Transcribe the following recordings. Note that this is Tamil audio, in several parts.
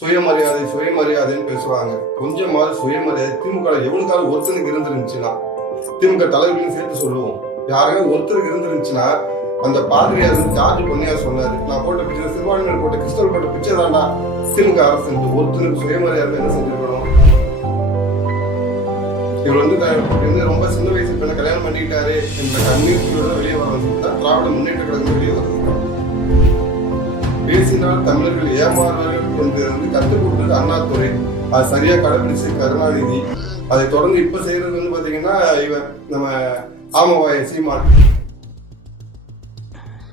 சுயமரியாதை சுயமரியாதைன்னு பேசுவாங்க. கொஞ்சமாவது சுயமரியாதை. திமுக ல ஒருத்தனுக்கு இருந்துருந்துச்சுன்னா திமுக தலைவர்களையும் சேர்த்து சொல்லுவோம். யாராவது ஒருத்தருக்கு இருந்துருந்துச்சுன்னா அந்த பாதிரியார் வந்து சார்ஜ் பொன்னியார் சொன்னாரு நான் போட்ட பிச்சை சிறுபான்மையினர் போட்ட கிறிஸ்தவ போட்ட பிச்சை தாண்டா திமுக அரசு இந்த ஒருத்தருக்கு சுயமரியாதை என்ன செஞ்சிருக்கணும்? இவர் வந்து வந்து ரொம்ப சின்ன வயசு பெண்ணை கல்யாணம் பண்ணிக்கிட்டாரு இந்த கண்ணீர் வெளியே வரணும் தான் திராவிட முன்னேற்ற கழகம் வெளியே வரணும் பேசினால் தமிழர்கள் ஏமாறுவார்கள் என்று வந்து கற்றுக் கொடுத்தது அண்ணாதுரை அது சரியா கடைபிடிச்சு கருணாநிதி. அதை தொடர்ந்து இப்ப செய்யறது வந்து பாத்தீங்கன்னா இவர் நம்ம ஆமவாய சீமான்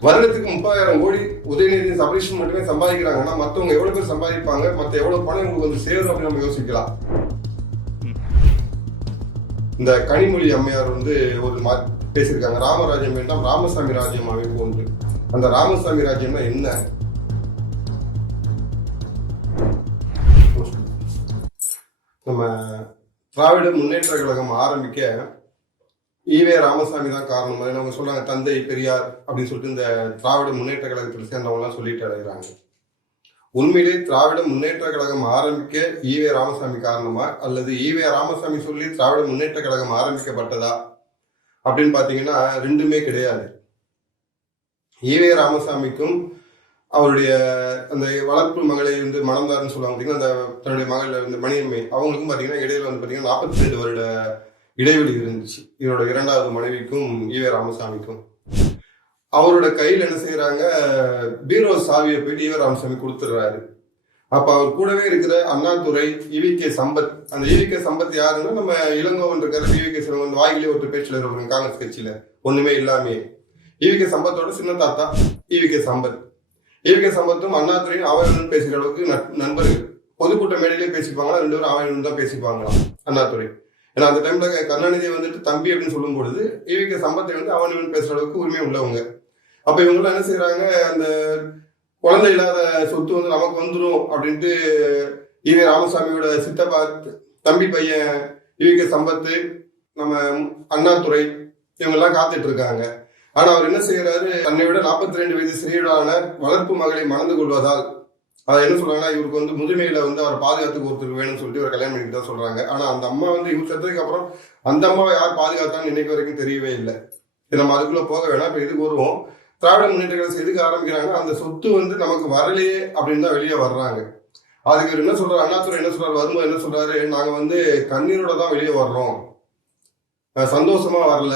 வருடத்துக்கு முப்பதாயிரம் கோடி உதயநிதி சபரிஷன் மட்டுமே சம்பாதிக்கிறாங்கன்னா மத்தவங்க எவ்வளவு பேர் சம்பாதிப்பாங்க மத்த எவ்வளவு பணம் உங்களுக்கு வந்து சேரும் அப்படின்னு நம்ம யோசிக்கலாம். இந்த கனிமொழி அம்மையார் வந்து ஒரு பேசியிருக்காங்க. ராமராஜ்யம் வேண்டாம் ராமசாமி ராஜ்யம் அமைப்பு உண்டு. அந்த ராமசாமி ராஜ்யம்னா என்ன? நம்ம திராவிட முன்னேற்ற கழகம் ஆரம்பிக்க ஈவே ராமசாமி தான் காரணம். மாதிரி அவங்க சொல்றாங்க தந்தை பெரியார் அப்படின்னு சொல்லிட்டு இந்த திராவிட முன்னேற்ற கழகத்தில் சேர்ந்தவங்கலாம் சொல்லிட்டு அடைகிறாங்க உண்மையிலே திராவிட முன்னேற்ற கழகம் ஆரம்பிக்க ஈவே ராமசாமி காரணமா? அல்லது ஈவே ராமசாமி சொல்லி திராவிட முன்னேற்ற கழகம் ஆரம்பிக்கப்பட்டதா? அப்படின்னு பாத்தீங்கன்னா ரெண்டுமே கிடையாது. ஈவே ராமசாமிக்கும் அவருடைய அந்த வளர்ப்பு மகளை வந்து மணந்தார்னு சொல்லுவாங்க பார்த்தீங்கன்னா அந்த தன்னுடைய மகள் வந்து மணியம்மை. அவங்களுக்கும் பார்த்தீங்கன்னா இடையில வந்து பார்த்தீங்கன்னா நாற்பத்தி ரெண்டு வருட இடைவெளி இருந்துச்சு. இவரோட இரண்டாவது மனைவிக்கும் ஈவே ராமசாமிக்கும். அவரோட கையில் என்ன செய்யறாங்க பீரோ சாவியை போயிட்டு ஈவே ராமசாமி கொடுத்துடுறாரு அப்ப அவர் கூடவே இருக்கிற அண்ணாதுரை இவி கே சம்பத். அந்த இவி கே சம்பத் யாருன்னா நம்ம இளங்கோவன் இருக்கிற இவி கே சிவன் வாயிலே ஒரு பேச்சில் இருக்காங்க காங்கிரஸ் கட்சியில. ஒண்ணுமே இல்லாமே இவி கே சம்பத்தோட சின்ன தாத்தா இவி கே சம்பத். இவி சம்பத்தும் அண்ணாத்துறையும் அவர்களும் பேசுகிற அளவுக்கு நண்பர்கள். பொதுக்கூட்ட மேடையிலே பேசிப்பாங்களா? ரெண்டு பேரும் அவர்களும் தான் பேசிப்பாங்களாம் அண்ணாதுரை. ஏன்னா அந்த டைம்ல கருணாநிதி வந்துட்டு தம்பி அப்படின்னு சொல்லும் பொழுது ஏவிகே சம்பத்தை வந்து அவன் இவன் பேசுற அளவுக்கு உரிமை உள்ளவங்க. அப்ப இவங்க என்ன செய்யறாங்க அந்த குழந்தை இல்லாத சொத்து வந்து நமக்கு வந்துடும் அப்படின்ட்டு இவி ராமசாமியோட சித்தப்பா தம்பி பையன் ஈவிகே சம்பத்து நம்ம அண்ணாதுரை இவங்க எல்லாம் காத்துட்டு இருக்காங்க. ஆனா அவர் என்ன செய்யறாரு? தன்னை விட நாற்பத்தி ரெண்டு வயது சிறியடான வளர்ப்பு மகளை மணந்து கொள்வதால் அதை என்ன சொல்றாங்கன்னா இவருக்கு வந்து முதுமையில வந்து அவர் பாதுகாத்துக்கு ஒருத்தர் வேணும்னு சொல்லிட்டு ஒரு கல்யாணம் பண்ணிட்டு தான் சொல்றாங்க. ஆனா அந்த அம்மா வந்து இவர் செத்ததுக்கு அப்புறம் அந்த அம்மாவை யார் பாதுகாத்தான்னு இன்னைக்கு வரைக்கும் தெரியவே இல்லை. இது நம்ம அதுக்குள்ள போக வேணாம். இப்ப இதுக்கு வருவோம். திராவிட முன்னேற்ற கழகம் எதுக்கு ஆரம்பிக்கிறாங்க அந்த சொத்து வந்து நமக்கு வரலையே அப்படின்னு தான் வெளியே வர்றாங்க. அதுக்கு இவர் என்ன சொல்றாரு? அண்ணாத்துறை என்ன சொல்றாரு? வரும்போது என்ன சொல்றாரு? நாங்க வந்து கண்ணீரோட தான் வெளியே வர்றோம். சந்தோஷமா வரல.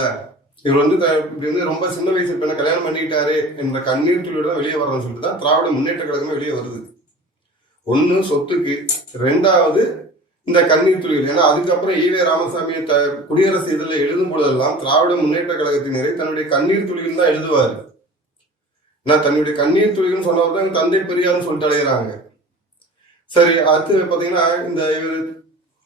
இவர் வந்து த- இப்படி வந்து ரொம்ப சின்ன வயசு பெண்ணை கல்யாணம் பண்ணிக்கிட்டாரு என்ற கண்ணீர் துளியோட தான் வெளியே வரணும்னு சொல்லிட்டு தான் திராவிட முன்னேற்ற கழகமே வெளியே வருது. ஒன்று சொத்துக்கு ரெண்டாவது இந்த கண்ணீர் துளிகள். ஏன்னா அதுக்கப்புறம் ஈவே ராமசாமி த குடியரசு இதில் எழுதும் பொழுதெல்லாம் திராவிட முன்னேற்ற கழகத்தினரை தன்னுடைய கண்ணீர் துளிகள் தான் எழுதுவார். ஏன்னா தன்னுடைய கண்ணீர் துளிகள்னு சொன்னவர் தான் தந்தை பெரியார்னு சொல்லிட்டு அடையிறாங்க சரி அடுத்து பார்த்தீங்கன்னா இந்த இவர்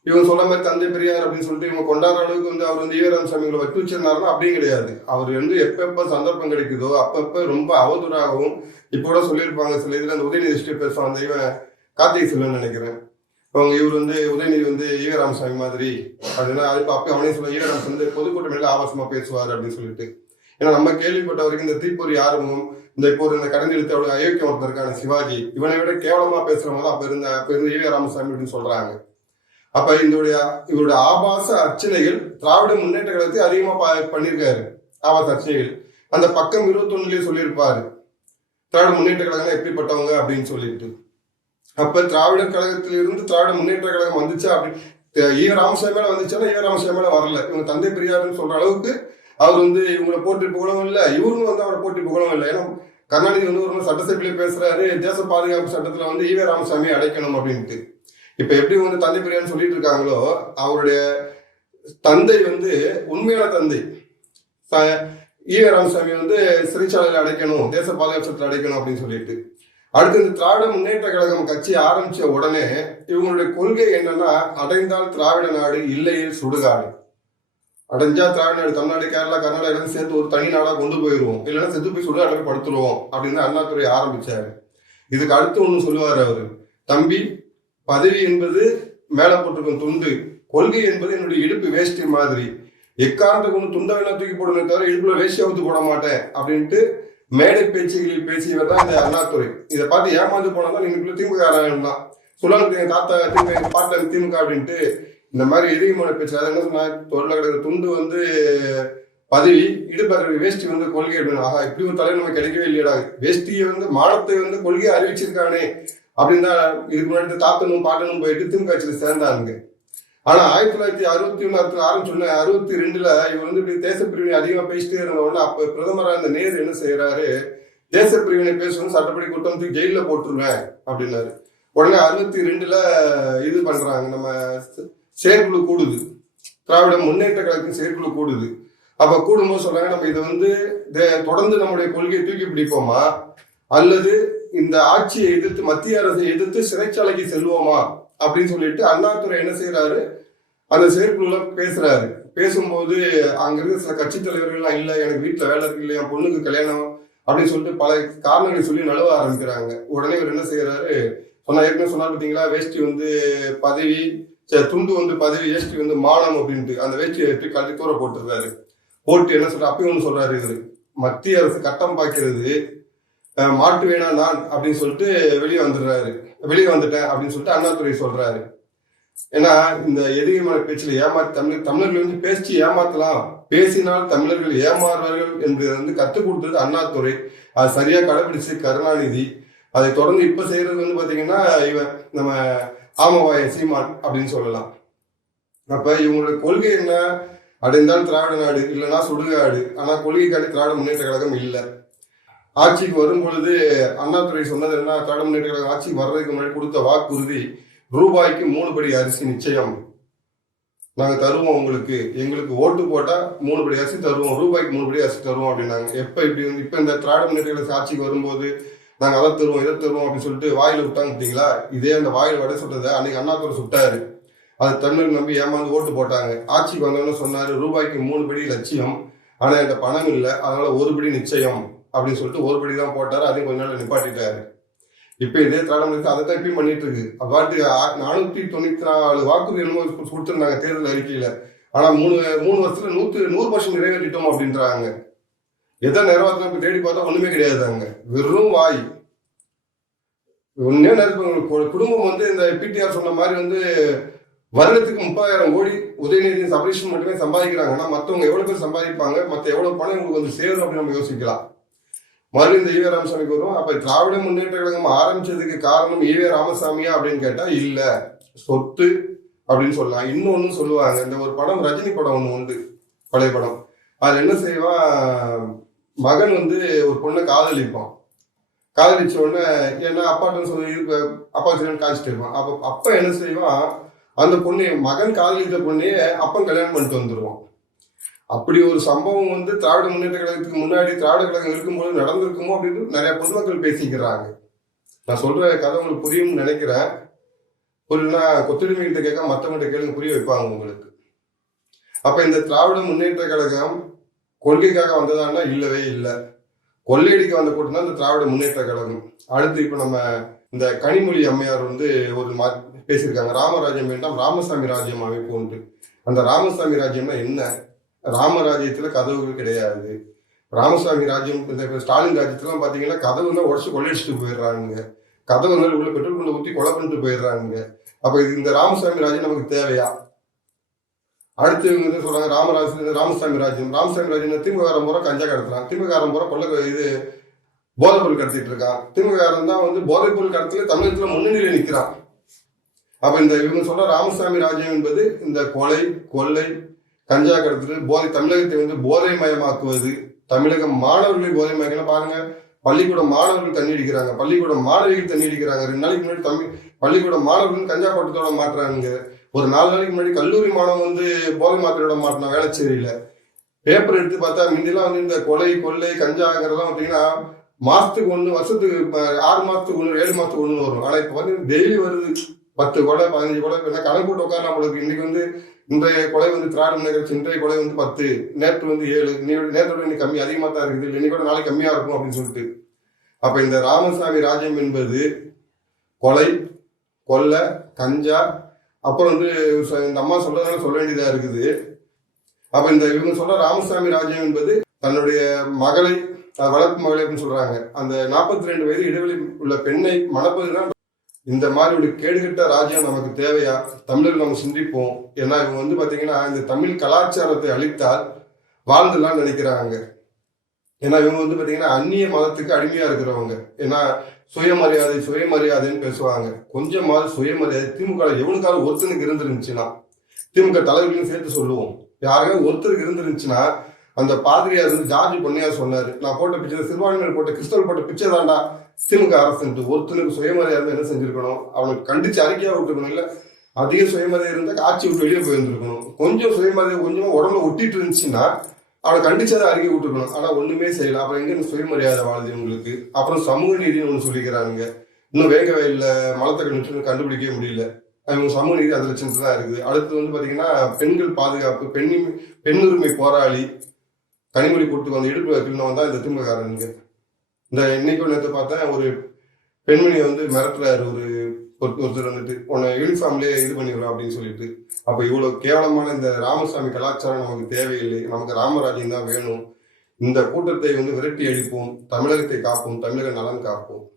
இவங்க சொல்ற மாதிரி தந்தை பெரியார் அப்படின்னு சொல்லிட்டு இவங்க கொண்டாடுற அளவுக்கு வந்து அவர் வந்து ஈவராம் சாமிகளை வச்சு வச்சிருந்தாருன்னா அப்படியும் கிடையாது. அவர் வந்து எப்பப்ப சந்தர்ப்பம் கிடைக்குதோ அப்பப்ப ரொம்ப அவதூறாகவும் இப்போ கூட சொல்லியிருப்பாங்க சில இதில் அந்த உதயநிதி ஸ்ரீ பேசுவாங்க அந்த இவன் கார்த்திகை செல்வன் நினைக்கிறேன். அவங்க இவர் வந்து உதயநிதி வந்து ஈவராமசாமி மாதிரி. அப்படின்னா அதுக்கு அப்போ அவனே சொல்ல ஈவராமசாமி வந்து பொதுக்கூட்டம் மேல ஆபாசமா பேசுவார் அப்படின்னு சொல்லிட்டு. ஏன்னா நம்ம கேள்விப்பட்ட வரைக்கும் இந்த தீப்பொறி ஆர்வமும் இந்த இப்போ இந்த கடந்த எழுத்தோட அயோக்கியம் ஒருத்தருக்கான சிவாஜி இவனை விட கேவலமா பேசுறவங்க தான் அப்ப இருந்த அப்ப இருந்த ஈவே ராமசாமி அப்படின்னு சொல்றாங்க. அப்ப இதோடைய இவருடைய ஆபாச அர்ச்சனைகள் திராவிட முன்னேற்ற கழகத்தை அதிகமா பண்ணியிருக்காரு ஆபாச அர்ச்சனைகள். அந்த பக்கம் இருபத்தொன்னுலயே சொல்லியிருப்பாரு. திராவிட முன்னேற்ற கழகம் எப்படிப்பட்டவங்க அப்படின்னு சொல்லிட்டு. அப்ப திராவிட கழகத்திலிருந்து திராவிட முன்னேற்ற கழகம் வந்துச்சு அப்படி ஈவ ராமசாமி மேல வந்துச்சுன்னா ஈவ ராமசாமி மேல வரல. இவங்க தந்தை பெரியாருன்னு சொல்ற அளவுக்கு அவர் வந்து இவங்களை போற்றி புகழவும் இல்லை இவரும் வந்து அவரை போற்றி புகழவும் இல்லை. ஏன்னா கருணாநிதி வந்து ஒரு சட்டசபையில பேசுறாரு தேச பாதுகாப்பு சட்டத்துல வந்து ஈவே ராமசாமி அடைக்கணும் அப்படின்ட்டு. இப்ப எப்படி வந்து தந்தை பெரியார்னு சொல்லிட்டு இருக்காங்களோ அவருடைய தந்தை வந்து உண்மையான தந்தை. ஈவே ராமசாமி வந்து சிறைச்சாலையில் அடைக்கணும் தேச பாதுகாப்பு அடைக்கணும் அப்படின்னு சொல்லிட்டு. அடுத்து இந்த திராவிட முன்னேற்ற கழகம் கட்சி ஆரம்பிச்ச உடனே இவங்களுடைய கொள்கை என்னன்னா அடைந்தால் திராவிட நாடு இல்லையில் சுடுகாடு. அடைஞ்சா திராவிட நாடு தமிழ்நாடு கேரளா கர்நாடகா சேர்த்து ஒரு தனி நாடா கொண்டு போயிருவோம் இல்லைன்னா செத்து போய் சுடுகாடு படுத்துருவோம் அப்படின்னு அண்ணாதுரை ஆரம்பிச்சாரு. இதுக்கு அடுத்து ஒன்று சொல்லுவார் அவரு. தம்பி பதவி என்பது மேல போட்டிருக்கும் துண்டு. கொள்கை என்பது என்னுடைய இடுப்பு வேஷ்டி மாதிரி. எக்காரணத்தை கொண்டு துண்டை வேணா தூக்கி போடுமே தவிர இடுப்புல வேஷ்டி அவுத்து போட மாட்டேன் அப்படின்ட்டு மேடை பேச்சுகளில் பேசியவர் தான் இந்த அண்ணாதுரை. இதை பார்த்து ஏமாந்து போனாலும் நீங்க திமுக தான். சொல்லாங்க எங்க தாத்தா திமுக எங்க பாட்டன் திமுக அப்படின்ட்டு. இந்த மாதிரி எதிரிமான பேச்சு அதை என்ன சொன்னா தொழில கிடக்கிற துண்டு வந்து பதவி இடுப்பற வேஷ்டி வந்து கொள்கை அப்படின்னு. ஆஹா இப்படி ஒரு தலைவர் நமக்கு கிடைக்கவே இல்லையடா. வேஷ்டியை வந்து மானத்தை வந்து கொள்கையை அறிவிச்சிருக்கானே. அப்படின்னு தான் இதுக்கு முன்னாடி தாத்தனும் பாட்டனும் போயிட்டு திமுகட்சியில் சேர்ந்தாங்க ஆனா ஆயிரத்தி தொள்ளாயிரத்தி அறுபத்தி ஒன்னு அறுபத்தி அறுபத்தி ரெண்டுல இவர் வந்து இப்படி தேச பிரிவினை அதிகமா பேசிட்டே இருந்தவொடனே அப்ப பிரதமரா இந்த நேரு என்ன செய்யறாரு? தேச பிரிவினை பேசணும் சட்டப்படி கூட்டம் தூக்கி ஜெயில போட்டுருவேன் அப்படின்னாரு. உடனே அறுபத்தி ரெண்டுல இது பண்றாங்க நம்ம செயற்குழு கூடுது. திராவிட முன்னேற்ற கழகத்தின் செயற்குழு கூடுது. அப்ப கூடும்போது சொல்றாங்க நம்ம இதை வந்து தே- தொடர்ந்து நம்முடைய கொள்கையை தூக்கி பிடிப்போமா? அல்லது இந்த ஆட்சியை எதிர்த்து மத்திய அரசை எதிர்த்து சிறைச்சாலைக்கு செல்வோமா? அப்படின்னு சொல்லிட்டு அண்ணாதுரை என்ன செய்யறாரு அந்த செயற்குழுல பேசுறாரு. பேசும்போது அங்க இருக்க சில கட்சி தலைவர்கள்லாம் இல்ல எனக்கு வீட்டுல வேலை இருக்கு இல்லையா பொண்ணுக்கு கல்யாணம் அப்படின்னு சொல்லிட்டு பல காரணங்களை சொல்லி நழுவ ஆரம்பிக்கிறாங்க. உடனே இவர் என்ன செய்யறாரு சொன்னா ஏற்கனவே சொன்னா பாத்தீங்களா? வேஷ்டி வந்து பதவி துண்டு வந்து பதவி வேஷ்டி வந்து மானம் அப்படின்ட்டு. அந்த வேஷ்டியை எடுத்து கழட்டி தூர போட்டுருக்காரு போட்டு என்ன சொல்ற அப்பயும் ஒன்று சொல்றாரு இவரு. மத்திய அரசு கட்டம் பாய்க்கிறது மாட்டு வேணா நான் அப்படின்னு சொல்லிட்டு வெளியே வந்துடுறாரு. வெளியே வந்துட்டேன் அப்படின்னு சொல்லிட்டு அண்ணாதுரை சொல்றாரு. ஏன்னா இந்த எதிரிமான பேச்சில் ஏமாத்தி தமிழ் தமிழர்கள் வந்து பேசி ஏமாத்தலாம். பேசினால் தமிழர்கள் ஏமாறுவார்கள் என்பதை வந்து கற்றுக் கொடுத்தது அண்ணாதுரை அது சரியா கடைபிடிச்சு கருணாநிதி. அதை தொடர்ந்து இப்ப செய்யறது வந்து பாத்தீங்கன்னா இவன் நம்ம ஆமவாய சீமான் அப்படின்னு சொல்லலாம். அப்ப இவங்களோட கொள்கை என்ன? அடைந்தால் திராவிட நாடு இல்லைன்னா சுடுகாடு. ஆனா கொள்கைக்காண்டி திராவிட முன்னேற்ற கழகம் இல்லை. ஆட்சிக்கு வரும் பொழுது அண்ணாதுரை சொன்னது என்ன? திராவிட முன்னேற்ற கழகம் ஆட்சிக்கு வர்றதுக்கு முன்னாடி கொடுத்த வாக்குறுதி ரூபாய்க்கு மூணு படி அரிசி நிச்சயம். நாங்கள் தருவோம் உங்களுக்கு. எங்களுக்கு ஓட்டு போட்டால் மூணு படி அரிசி தருவோம் ரூபாய்க்கு மூணு படி அரிசி தருவோம் அப்படின்னாங்க. எப்போ இப்படி வந்து இப்போ இந்த திராவிட முன்னேற்ற ஆட்சிக்கு வரும்போது நாங்கள் அதை தருவோம் இதை தருவோம் அப்படின்னு சொல்லிட்டு வாயில் விட்டாங்க பார்த்தீங்களா? இதே அந்த வாயில் வடை சுட்டதை அன்னைக்கு அண்ணாதுரை சுட்டாரு. அது தமிழர் நம்பி ஏமாந்து ஓட்டு போட்டாங்க. ஆட்சிக்கு வந்தோன்னு சொன்னார் ரூபாய்க்கு மூணு படி லட்சியம் ஆனால் என்கிட்ட பணம் இல்லை அதனால ஒரு படி நிச்சயம். அப்படின்னு சொல்லிட்டு ஒரு படி தான் போட்டார். அதையும் கொஞ்ச நாள் நிப்பாட்டிட்டாரு. இப்போ இதே திராவிடம் அதை தான் இப்பயும் பண்ணிட்டு இருக்கு. அப்பாட்டு நானூத்தி தொண்ணூத்தி நாலு வாக்குறுதி என்னமோ கொடுத்துருந்தாங்க தேர்தல் அறிக்கையில. ஆனா மூணு மூணு வருஷத்துல நூற்று நூறு பர்சன்ட் நிறைவேற்றிட்டோம் அப்படின்றாங்க. எதை நிறைவேற்ற தேடி பார்த்தா ஒண்ணுமே கிடையாதுங்க. வெறும் வாய். ஒன்னே நினைப்பாங்க குடும்பம் வந்து இந்த பிடிஆர் சொன்ன மாதிரி வந்து வருடத்துக்கு முப்பதாயிரம் கோடி உதயநிதி சபரீஷன் மட்டுமே சம்பாதிக்கிறாங்கன்னா மத்தவங்க எவ்வளவு பேர் சம்பாதிப்பாங்க? மத்த எவ்வளவு பணம் உங்களுக்கு வந்து சேரும் அப்படின்னு நம்ம யோசிக்கலாம். மறுபடியும் இந்த ஈவே ராமசாமிக்கு வரும் அப்ப திராவிட முன்னேற்ற கழகம் ஆரம்பிச்சதுக்கு காரணம் ஈவே ராமசாமியா அப்படின்னு கேட்டா இல்ல. சொத்து அப்படின்னு சொல்லலாம். இன்னொன்னு சொல்லுவாங்க. இந்த ஒரு படம் ரஜினி படம் ஒண்ணு உண்டு. பழைய படம். அதுல என்ன செய்வான்? மகன் வந்து ஒரு பொண்ணை காதலிப்பான். காதலிச்ச உடனே ஏன்னா அப்பாட்ட சொல்லி இருக்க அப்பா சொல்லி காய்ச்சிட்டு இருப்பான். அப்ப அப்பா என்ன செய்வான்? அந்த பொண்ணு மகன் காதலித்த பொண்ணையே அப்பன் கல்யாணம் பண்ணிட்டு வந்துருவான். அப்படி ஒரு சம்பவம் வந்து திராவிட முன்னேற்ற கழகத்துக்கு முன்னாடி திராவிட கழகம் இருக்கும்போது நடந்திருக்குமோ அப்படின்னு நிறைய பொதுமக்கள் பேசிக்கிறாங்க. நான் சொல்ற கதை உங்களுக்கு புரியும்னு நினைக்கிறேன். புரியலன்னா கொத்தடிமைகிட்ட கேட்க மற்றவங்கிட்ட கேளுங்க புரிய வைப்பாங்க உங்களுக்கு. அப்ப இந்த திராவிட முன்னேற்ற கழகம் கொள்கைக்காக வந்ததான்னா இல்லவே இல்லை. கொள்ளையடிக்க வந்த கூட்டம் தான் இந்த திராவிட முன்னேற்ற கழகம். அடுத்து இப்ப நம்ம இந்த கனிமொழி அம்மையார் வந்து ஒரு மா பேசியிருக்காங்க. ராமராஜ்யம் வேண்டாம் ராமசாமி ராஜ்யம் அமைப்பு உண்டு. அந்த ராமசாமி ராஜ்யம்னா என்ன? ராமராஜ்யத்துல கதவுகள் கிடையாது. ராமசாமி ராஜ்யம் இந்த ஸ்டாலின் ராஜ்யத்துலாம் பாத்தீங்கன்னா கதவு தான் உடச்சு கொள்ளையடிச்சுட்டு போயிடுறாங்க கதவு வந்து உள்ள பெட்ரோல் கொண்டு ஊற்றி கொலை பண்ணிட்டு போயிடுறாங்க அப்ப இது இந்த ராமசாமி ராஜ்யம் நமக்கு தேவையா? அடுத்து இவங்க வந்து சொல்றாங்க? ராமராஜ் ராமசாமி ராஜ்யம். ராமசாமி ராஜ்யம் திமுகாரம் முறை கஞ்சா கடத்துறான். திமுக முறை கொள்ள இது போதைப்பொருள் கடத்திட்டு இருக்கான். திமுக தான் வந்து போதைப்பொருள் கடத்துல தமிழகத்துல முன்னணியில நிற்கிறான் அப்ப இந்த இவங்க சொல்ற ராமசாமி ராஜ்யம் என்பது இந்த கொலை கொள்ளை கஞ்சா கடத்தல் போதை தமிழகத்தை வந்து போதை மயமாக்குவது தமிழக மாணவர்களை போதை மயக்கலாம் பாருங்க பள்ளிக்கூட மாணவர்கள் தண்ணி அடிக்கிறாங்க. பள்ளிக்கூட மாணவிகள் தண்ணி அடிக்கிறாங்க. ரெண்டு நாளைக்கு முன்னாடி தமிழ் பள்ளிக்கூட மாணவர்கள் கஞ்சா பட்டத்தோட மாட்டுறாங்க ஒரு நாலு நாளைக்கு முன்னாடி கல்லூரி மாணவன் வந்து போதை மாத்திரையோட மாட்டினான் வேளச்சேரியில பேப்பர் எடுத்து பார்த்தா முந்திலாம் வந்து இந்த கொலை கொள்ளை கஞ்சாங்கிறதெல்லாம் பார்த்தீங்கன்னா மாசத்துக்கு ஒன்று வருஷத்துக்கு ஆறு மாசத்துக்கு ஒன்று ஏழு மாசத்துக்கு ஒன்று வரும். ஆனா இப்ப வந்து டெய்லி வருது. பத்து கொலை பதினஞ்சு கொலை இப்ப என்ன கணக்கு போட்டு உட்கார நம்மளுக்கு இன்னைக்கு வந்து இன்றைய கொலை வந்து திராவிட நிகழ்ச்சி இன்றைய கொலை வந்து பத்து நேற்று வந்து ஏழு நேற்று நேற்றோட இன்னைக்கு கம்மி அதிகமாக தான் இருக்குது. இன்னைக்கு கூட நாளைக்கு கம்மியாக இருக்கும் அப்படின்னு சொல்லிட்டு. அப்போ இந்த ராமசாமி ராஜ்யம் என்பது கொலை கொல்லை கஞ்சா அப்புறம் வந்து ச- இந்த அம்மா சொல்றதுனால சொல்ல வேண்டியதாக இருக்குது. அப்ப இந்த இவங்க சொல்ற ராமசாமி ராஜ்யம் என்பது தன்னுடைய மகளை வளர்ப்பு மகளை அப்படின்னு சொல்றாங்க. அந்த நாற்பத்தி ரெண்டு வயது இடைவெளி உள்ள பெண்ணை மணப்பதுதான் இந்த மாதிரி ஒரு கேடுகட்ட ராஜ்யம் நமக்கு தேவையா? தமிழர்கள் நம்ம சிந்திப்போம். ஏன்னா இவங்க வந்து பாத்தீங்கன்னா இந்த தமிழ் கலாச்சாரத்தை அழித்தால் வாழ்ந்துலாம் நினைக்கிறாங்க. ஏன்னா இவங்க வந்து பாத்தீங்கன்னா அந்நிய மதத்துக்கு அடிமையா இருக்கிறவங்க. ஏன்னா சுயமரியாதை சுயமரியாதைன்னு பேசுவாங்க. கொஞ்சமாவது சுயமரியாதை. திமுக ல எவனுக்காவது ஒருத்தனுக்கு இருந்துருந்துச்சுன்னா திமுக தலைவர்களையும் சேர்த்து சொல்லுவோம். யாருக்காவது ஒருத்தருக்கு இருந்துருந்துச்சுன்னா அந்த பாதிரியார் வந்து ஜார்ஜ் பொன்னையார் சொன்னாரு. நான் போட்ட பிச்சை சிறுபான்மையினர் போட்ட கிறிஸ்தவர் போட்ட பிச்சை தாண்டா திமுக அரசு ஒருத்தனுக்கு சுயமரியாதை என்ன செஞ்சிருக்கணும்? அவனுக்கு கண்டிச்சு அறிக்கையாக விட்டுருக்கணும் இல்ல அதிக சுயமரியாதை இருந்தா ஆட்சி விட்டு வெளியே போயிருந்துருக்கணும் கொஞ்சம் சுயமரியாதை கொஞ்சமாக உடம்புல ஒட்டிட்டு இருந்துச்சுன்னா அவனை கண்டிச்சதை அறிக்கை விட்டுருக்கணும் ஆனா ஒண்ணுமே செய்யல. அப்புறம் எங்க சுயமரியாதை வாழுது உங்களுக்கு அப்புறம் சமூக நீதினு ஒண்ணு சொல்லிக்கிறாங்க இன்னும் வேக வயலில் மலத்தை கண்டுபிடிச்சு கண்டுபிடிக்கவே முடியல. அவங்க சமூக நீதி அந்த லட்சணத்துல தான் இருக்குது. அடுத்து வந்து பாத்தீங்கன்னா பெண்கள் பாதுகாப்பு பெண்ணி பெண்ணுரிமை போராளி கனிமொழி போட்டு வந்து இடுப்பு வைக்கணும் தான் இந்த திமுககாரனுங்க இந்த இன்னைக்கு நேற்று பார்த்தேன் ஒரு பெண்மணியை வந்து மிரட்டுறாரு ஒரு ஒரு- ஒருத்தர் வந்துட்டு உன்னை யூனிஃபார்ம்லயே இது பண்ணிடுறோம் அப்படின்னு சொல்லிட்டு. அப்ப இவ்வளவு கேவலமான இந்த ராமசாமி கலாச்சாரம் நமக்கு தேவையில்லை. நமக்கு ராமராஜ்யம் தான் வேணும். இந்த கூட்டத்தை வந்து விரட்டி அடிப்போம் தமிழகத்தை காப்போம் தமிழக நலன் காப்போம்.